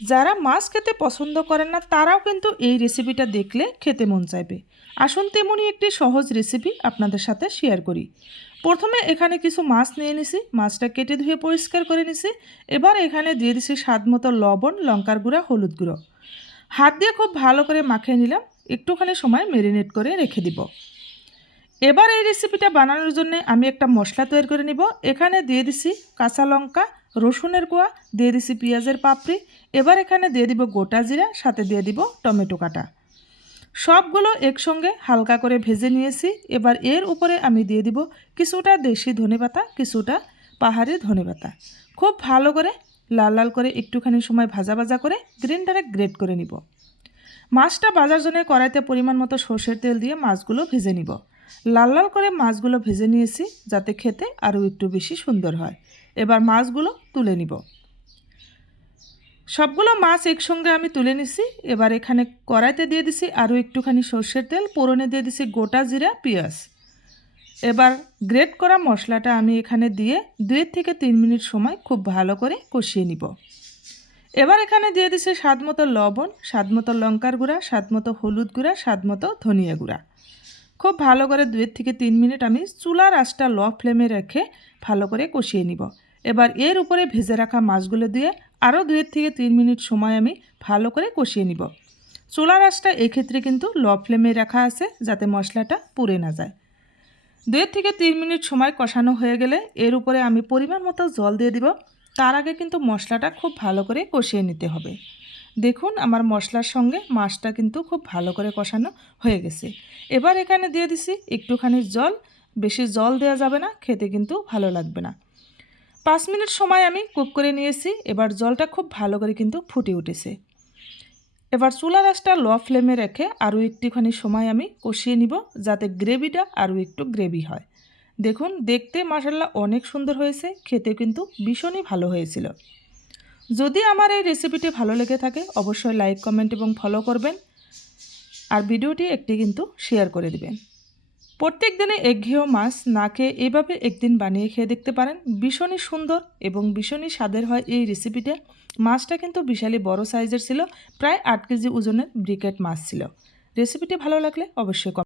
যারা মাছ খেতে পছন্দ করেন না তারাও কিন্তু এই রেসিপিটা দেখলে খেতে মন চাইবে। আসুন তেমনই একটি সহজ রেসিপি আপনাদের সাথে শেয়ার করি। প্রথমে এখানে কিছু মাছ নিয়ে নিছি, মাছটা কেটে ধুয়ে পরিষ্কার করে নিছি। এবার এখানে দিয়ে দিছি স্বাদ মতো লবণ, লঙ্কার গুঁড়া, হলুদ গুঁড়ো। হাত দিয়ে খুব ভালো করে মাখিয়ে নিলাম, একটুখানি সময় ম্যারিনেট করে রেখে দিব। এবার এই রেসিপিটা বানানোর জন্য আমি একটা মশলা তৈরি করে নিব। এখানে দিয়ে দিছি কাঁচা লঙ্কা, রসুনের কোয়া, দিয়ে দিছি পেঁয়াজের পাপড়ি। এবার এখানে দিয়ে দিব গোটা জিরা, সাথে দিয়ে দিব টমেটো কাটা। সবগুলো একসঙ্গে হালকা করে ভেজে নিয়েছি। এবার এর উপরে আমি দিয়ে দিব কিছুটা দেশি ধনেপাতা, কিছুটা পাহাড়ি ধনেপাতা। খুব ভালো করে লাল লাল করে একটুখানি সময় ভাজা ভাজা করে গ্রাইন্ডারে গ্রেট করে নিব। মাছটা ভাজার জন্য কড়াইতে পরিমাণ মতো সর্ষের তেল দিয়ে মাছগুলো ভেজে নিব। লাল লাল করে মাছগুলো ভেজে নিয়েছি যাতে খেতে আরও একটু বেশি সুন্দর হয়। এবার মাছগুলো তুলে নিব। সবগুলো মাছ একসঙ্গে আমি তুলে নিছি। এবার এখানে কড়াইতে দিয়ে দিছি আরও একটুখানি সর্ষের তেল, ফোড়নে দিয়ে দিছি গোটা জিরা, পেঁয়াজ। এবার গ্রেট করা মশলাটা আমি এখানে দিয়ে 2 থেকে 3 মিনিট সময় খুব ভালো করে কষিয়ে নিব। এবার এখানে দিয়ে দিছি স্বাদ মতো লবণ, স্বাদ মতো লঙ্কার গুঁড়া, স্বাদ মতো হলুদ গুঁড়া, স্বাদ মতো ধনিয়া গুঁড়া। খুব ভালো করে 2 থেকে 3 মিনিট আমি চুলার আঁচটা লো ফ্লেমে রেখে ভালো করে কষিয়ে নিব। এবার এর উপরে ভেজে রাখা মাছগুলো দিয়ে আরও 2 থেকে 3 মিনিট সময় আমি ভালো করে কষিয়ে নিব। চুলার আঁচটা এক্ষেত্রে কিন্তু লো ফ্লেমে রাখা আছে যাতে মশলাটা পুড়ে না যায়। 2 থেকে 3 মিনিট সময় কষানো হয়ে গেলে এর উপরে আমি পরিমাণ মতো জল দিয়ে দিব। তার আগে কিন্তু মশলাটা খুব ভালো করে কষিয়ে নিতে হবে। দেখুন আমার মশলার সঙ্গে মাছটা কিন্তু খুব ভালো করে কষানো হয়ে গেছে। এবার এখানে দিয়ে দিছি একটুখানি জল। বেশি জল দেওয়া যাবে না, খেতে কিন্তু ভালো লাগবে না। 5 মিনিট সময় আমি কুক করে নিয়েছি। এবার জলটা খুব ভালো করে কিন্তু ফুটে উঠেছে। এবার চুলার আঁচটা লো ফ্লেমে রেখে আরও একটুখানি সময় আমি কষিয়ে নিব যাতে গ্রেভিটা আরও একটু গ্রেভি হয়। দেখুন দেখতে মাশাআল্লাহ অনেক সুন্দর হয়েছে, খেতে কিন্তু ভীষণই ভালো হয়েছিল। যদি আমার এই রেসিপিটি ভালো লেগে থাকে অবশ্যই লাইক, কমেন্ট এবং ফলো করবেন। আর ভিডিওটি একটি কিন্তু শেয়ার করে দিবেন। প্রত্যেক দিনে একঘেয়েও মাছ না খেয়ে এভাবে একদিন বানিয়ে খেয়ে দেখতে পারেন। ভীষণই সুন্দর এবং ভীষণই স্বাদের হয় এই রেসিপিটা। মাছটা কিন্তু বিশালই বড় সাইজের ছিল, প্রায় 8 কেজি ওজনের ব্রিকেট মাছ ছিল। রেসিপিটি ভালো লাগলে অবশ্যই